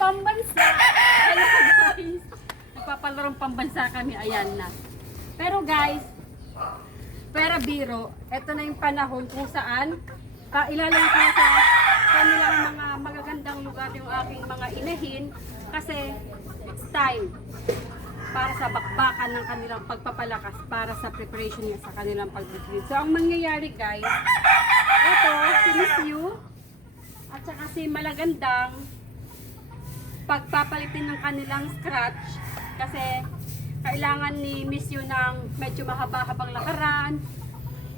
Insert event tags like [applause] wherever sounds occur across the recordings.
pambansa. Ayan guys. Nagpapalarong pambansa kami. Ayan na. Pero guys, pera biro, eto na yung panahon kung saan ka ilalagay ko sa kanilang mga magagandang lugar yung aking mga inahin kasi it's time para sa bakbakan ng kanilang pagpapalakas para sa preparation niya sa kanilang pag-breed. So, ang mangyayari guys, ito, si Miss Yu, at saka si Malagandang, pagpapalitin ng kanilang scratch, kasi kailangan ni Miss Yu ng medyo mahaba-habang lakaran,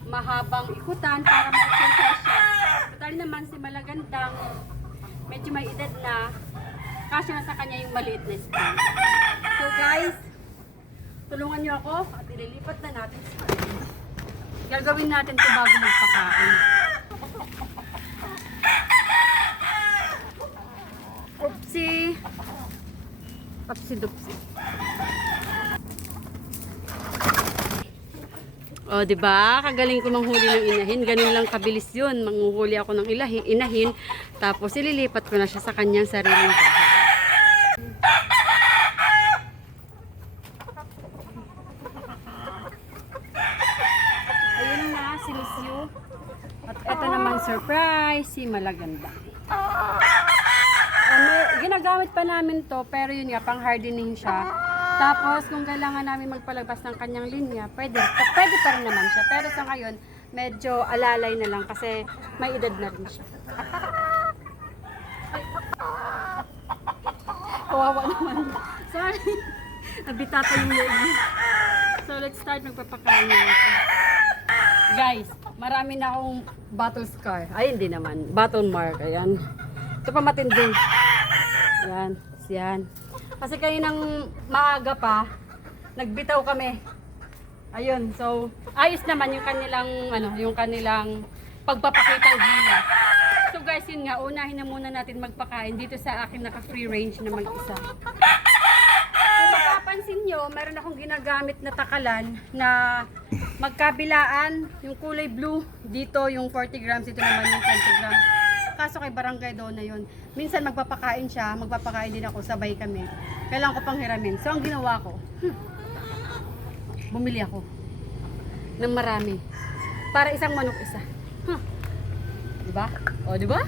mahabang ikutan para ma-exercise siya. Total naman si Malagandang, medyo may edad na, kasya na sa kanya yung maliit na spoon. So guys, tulungan niyo ako at ililipat na natin sa Gagawin natin ito bago magpakain. Oopsie! Oopsie doopsie. O, di ba? Kagaling ko manghuli ng inahin. Ganun lang kabilis yun. Manguhuli ako ng ilahi, inahin. Tapos, ililipat ko na siya sa kanyang sariling bahay. Ayun na, si Miss. At eto naman surprise, si Malaganda. Ginagamit pa namin to, pero yun nga, pang hardening siya. Tapos, kung kailangan namin magpalabas ng kanyang linya, pwede, pwede pa rin naman siya. Pero sa ngayon, medyo alalay na lang kasi may edad na rin siya. Kawawa naman. Sorry. Nabitata yung leg niya. So, let's start magpapakain natin. Guys, marami na akong battle scar. Ay, hindi naman. Battle mark. Ayan. Ito pa matindi. Yan. Yan. Kasi kaninang maaga pa, nagbitaw kami. Ayun. So, ayos naman yung kanilang, ano, yung kanilang pagpapakitang gila. So guys, yun nga, unahin na muna natin magpakain dito sa akin naka-free range na mag-isa. Kung mapapansin nyo, meron akong ginagamit na takalan na magkabilaan, yung kulay blue, dito yung 40 grams, dito naman yung 20 grams. Kaso kay barangay daw na yun. Minsan magpapakain siya, magpapakain din ako, sabay kami. Kailangan ko pang hiramin. So ang ginawa ko, hmm, bumili ako ng marami. Para isang manok isa. Huh. Diba? O, diba?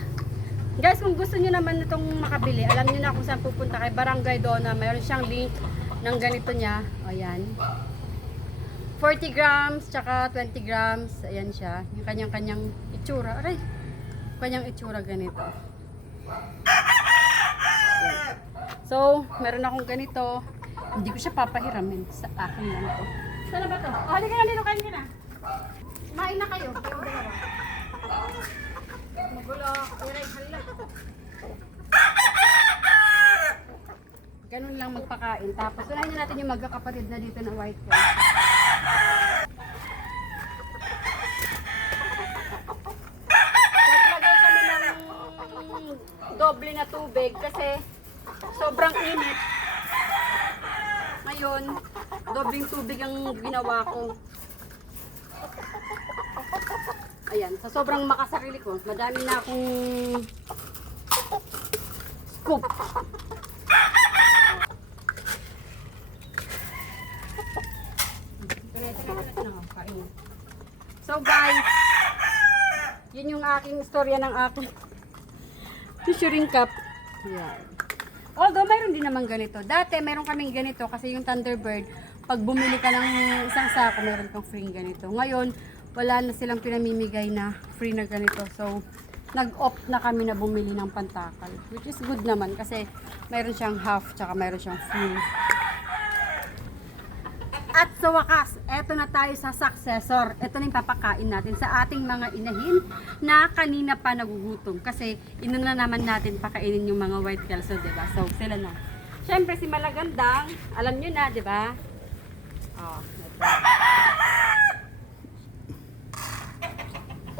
Guys, kung gusto niyo naman itong makabili, alam niyo na kung saan pupunta kay Barangay Dona. Mayroon siyang link ng ganito niya. Ayan. 40 grams, tsaka 20 grams. Ayan siya. Yung kanyang-kanyang itsura. Aray! Kanyang itsura ganito. So, meron akong ganito. Hindi ko siya papahiramin. Sa akin lang to. Sana ba to? Oh, halika na dito, kain ka na. Kumain na kayo. Magulo. Aray, hala. Ganun lang magpakain. Tapos, unahin natin yung magkakapatid na dito na white rice. Naglagay kami ng doble na tubig kasi sobrang init. Ngayon, dobling tubig ang ginawa ko. Ayan, sa sobrang makasarili ko, madami na akong scoop. So guys, yun yung aking istorya ng aking measuring cup. Yan. Although mayroon din naman ganito. Dati mayroon kaming ganito kasi yung Thunderbird, pag bumili ka ng isang sako, mayroon kang free ganito. Ngayon, wala na silang pinamimigay na free na ganito. So, nag-opt na kami na bumili ng pantakal. Which is good naman kasi mayroon siyang half tsaka mayroon siyang full. At sa wakas, eto na tayo sa successor. Ito na yung papakain natin sa ating mga inahin na kanina pa nagugutom. Kasi inuna naman natin pakainin yung mga white kelso, di ba? So, sila na. Siyempre, si Malagandang, alam nyo na, di ba? Oh.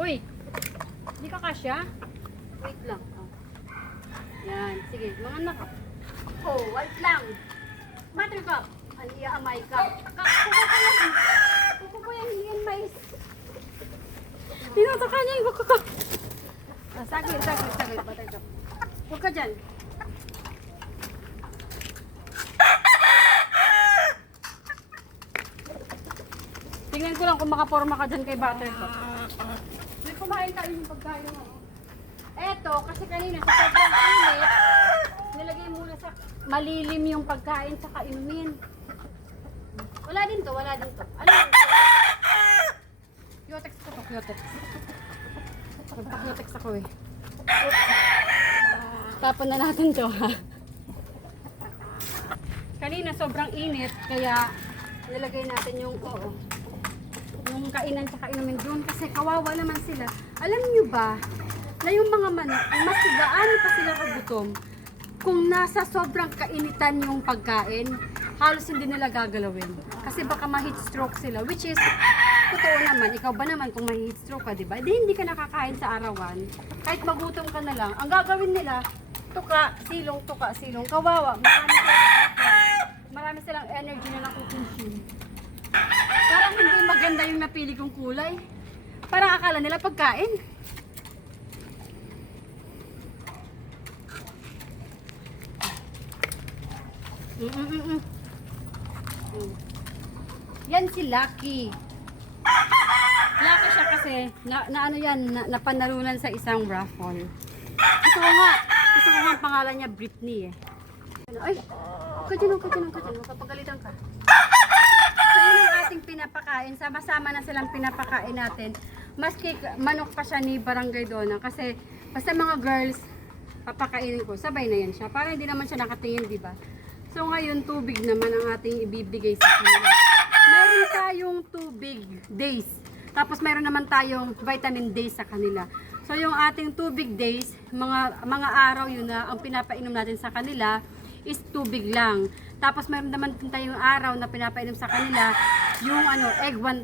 Uy! Hindi ka kasya? Wait lang. Oh. Yan, sige, mga anak. Oh, white lang. Mother ang iya amay ka. Kuko ko yung hiyan mais. Tinatakan niya yung kuko ko. Saglit, saglit, saglit. Batay ka. Huwag ka dyan. Tingnan ko lang kung makaporma ka dyan kay butter ko. May kumain tayo yung pagkain mo. Eto, kasi kanina sa sobrang init, nilagay muna sa malilim yung pagkain sa kaimin. Wala din to, wala din to. Ano? Cutex ko to, Cutex. Nagpa-Cutex ako eh. Tapon na natin to ha. Kanina sobrang init, kaya nilagay natin yung oo. Yung kainan sa inumin doon kasi kawawa naman sila. Alam niyo ba na yung mga manok, mas gaano pa sila kagutom kung nasa sobrang kainitan yung pagkain, halos hindi nila gagalawin. Kasi baka ma-heat stroke sila, which is, totoo naman, ikaw ba naman kung ma-heat stroke ka, di ba? Di hindi ka nakakain sa arawan, kahit magutom ka na lang, ang gagawin nila, tuka, silong, tuka, silong, kawawa, marami silang marami silang energy na nakukonsume. Parang hindi maganda yung napili kong kulay. Parang akala nila pagkain. Mm-mm-mm. Mm. Yan si Lucky. Lucky siya kasi na, na ano yan, na, napanalunan sa isang raffle. Gusto ko nga, gusto ko nga ang pangalan niya Britney eh. Ay, kadyan kadyan kadyan, mapapagalitan ka. So yun ang ating pinapakain, sama-sama na silang pinapakain natin. Maski manok pa siya ni Barangay Dona kasi basta mga girls, papakainin ko, sabay na yan siya. Para hindi naman siya nakatingin, di ba? So ngayon, tubig naman ang ating ibibigay sa kanila. Meron tayong tubig days. Tapos meron naman tayong vitamin days sa kanila. So yung ating tubig days, mga mga araw yun na ang pinapainom natin sa kanila is tubig lang. Tapos meron naman din tayong araw na pinapainom sa kanila yung ano, egg 1000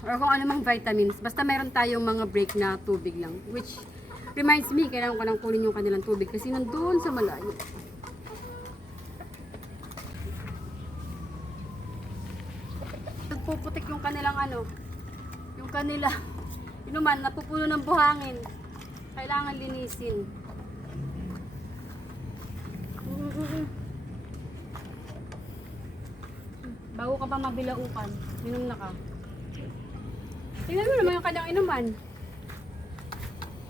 or kung ano vitamins. Basta meron tayong mga break na tubig lang. Which reminds me, kailangan ko nang kunin yung kanilang tubig kasi nandun sa malayo. Nagpuputik yung kanilang ano, yung kanila, [laughs] inuman, napupuno ng buhangin. Kailangan linisin. [laughs] Bago ka pa mabilaukan, minum na ka. Tingnan mo naman yung kanyang inuman.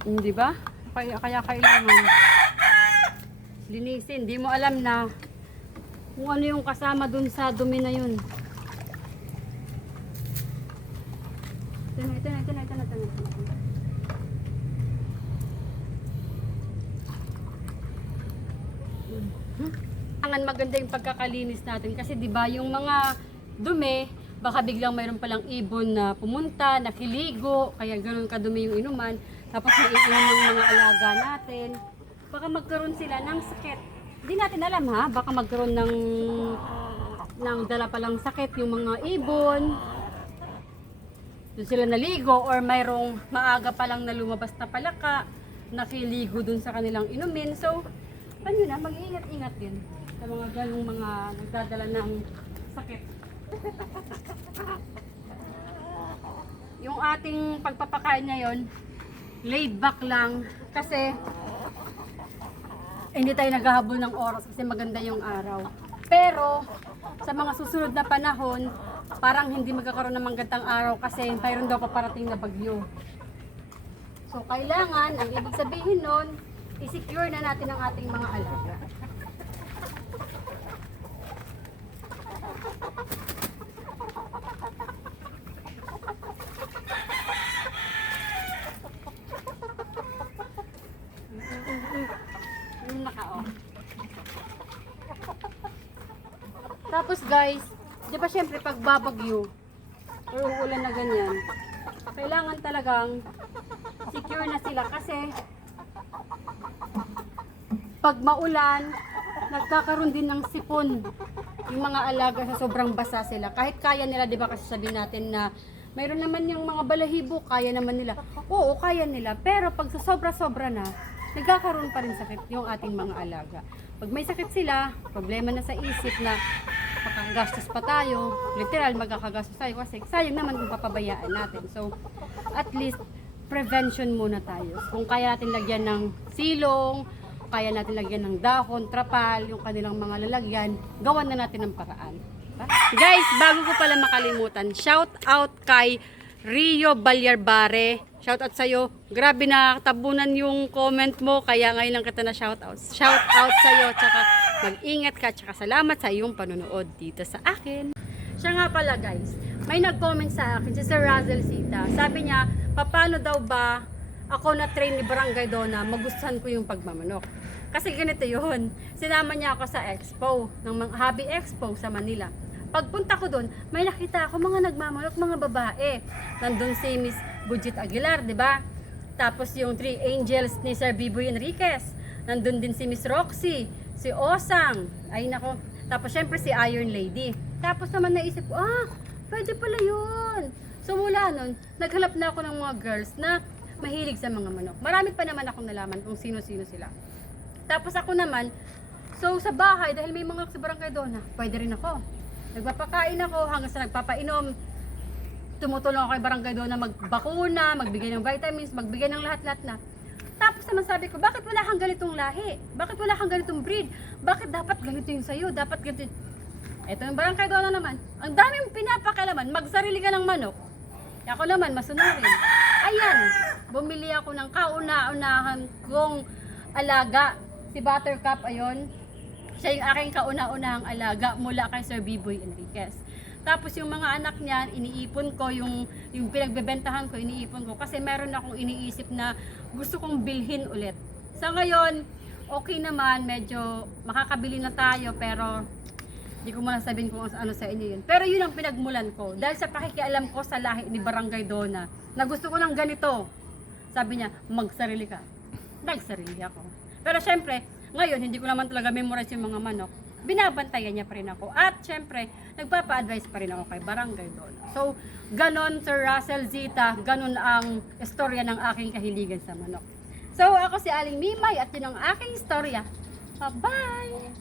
Hindi ba? Kaya, kaya kailangan linisin. Di mo alam na kung ano yung kasama dun sa dumi na yun. Ito na, ito na, ito na, ito na, ito na. ito na. Kailangan maganda yung pagkakalinis natin kasi 'di ba yung mga dumi baka biglang mayroon palang ibon na pumunta, nakiligo, kaya ganoon kadumi yung inuman. Tapos maiinom ng mga alaga natin. Baka magkaroon sila ng sakit. Hindi natin alam ha, baka magkaroon ng ng dala palang sakit yung mga ibon. Doon sila naligo or mayroong maaga pa lang na lumabas na palaka, nakiligo dun sa kanilang inumin. So, ano na, mag-ingat-ingat din sa mga ganong mga nagdadala ng sakit. Yung ating pagpapakain ngayon, laid back lang kasi hindi tayo naghahabol ng oras kasi maganda yung araw. Pero sa mga susunod na panahon, parang hindi magkakaroon ng magandang araw kasi mayroon daw paparating na bagyo. So kailangan, ang ibig sabihin nun, i-secure na natin ang ating mga alaga. Tapos guys, di ba syempre pag babagyo or uulan na ganyan, kailangan talagang secure na sila kasi pag maulan, nagkakaroon din ng sipon yung mga alaga sa sobrang basa sila. Kahit kaya nila, di ba kasi sabihin natin na mayroon naman yung mga balahibo, kaya naman nila. Oo, kaya nila. Pero pag sa sobra-sobra na, nagkakaroon pa rin sakit yung ating mga alaga. Pag may sakit sila, problema na sa isip na makagastos pa tayo, literal magkakagastos tayo kasi sayang naman kung papabayaan natin. So, at least prevention muna tayo. Kung kaya natin lagyan ng silong, kaya natin lagyan ng dahon, trapal, yung kanilang mga lalagyan, gawan na natin ng paraan. Guys, bago ko pala makalimutan, shout out kay Rio Balyarbare. Shout out sa'yo. Grabe na tabunan yung comment mo, kaya ngayon lang kita na shout out. Shout out sa'yo, tsaka mag-ingat ka, tsaka salamat sa iyong panonood dito sa akin. Siya nga pala guys, may nag-comment sa akin, si Sir Razel Sita. Sabi niya, paano daw ba ako na train ni Barangay Dona, magustuhan ko yung pagmamanok. Kasi ganito yun, sinama niya ako sa expo, ng hobby expo sa Manila. Pagpunta ko doon, may nakita ako mga nagmamanok, mga babae. Nandun si Miss Budget Aguilar, di ba? Tapos yung Three Angels ni Sir Biboy Enriquez. Nandun din si Miss Roxy, si Osang. Ay nako. Tapos syempre si Iron Lady. Tapos naman naisip ko, ah, pwede pala yun. So mula nun, naghanap na ako ng mga girls na mahilig sa mga manok. Marami pa naman akong nalaman kung sino-sino sila. Tapos ako naman, so sa bahay, dahil may mga sa barangay doon, ah, pwede rin ako. Nagpapakain ako hanggang sa nagpapainom. Tumutulong ako kay barangay doon na magbakuna, magbigay ng vitamins, magbigay ng lahat-lahat na. Tapos naman sabi ko, bakit wala kang ganitong lahi? Bakit wala kang ganitong breed? Bakit dapat ganito yung sa'yo? Dapat ganito yung... Ito yung barangay doon na naman. Ang daming pinapakalaman, magsarili ka ng manok. Ako naman, masunurin. Ayan, bumili ako ng kauna-unahan kong alaga. Si Buttercup, ayon. Siya yung aking kauna-unahang alaga mula kay Sir Biboy Enriquez. Tapos yung mga anak niya, iniipon ko, yung, yung pinagbebentahan ko, iniipon ko. Kasi meron akong iniisip na gusto kong bilhin ulit. Sa ngayon, okay naman, medyo makakabili na tayo, pero hindi ko muna sabihin kung ano sa inyo yun. Pero yun ang pinagmulan ko. Dahil sa pakikialam ko sa lahi ni Barangay Dona, na gusto ko ng ganito. Sabi niya, magsarili ka. Nagsarili ako. Pero syempre, ngayon, hindi ko naman talaga memorize yung mga manok. Binabantayan niya pa rin ako. At syempre, nagpapa-advise pa rin ako kay Barangay Dona. So, ganon Sir Russell Zita, ganon ang istorya ng aking kahiligan sa manok. So, ako si Aling Mimay at yun ang aking istorya. Bye-bye!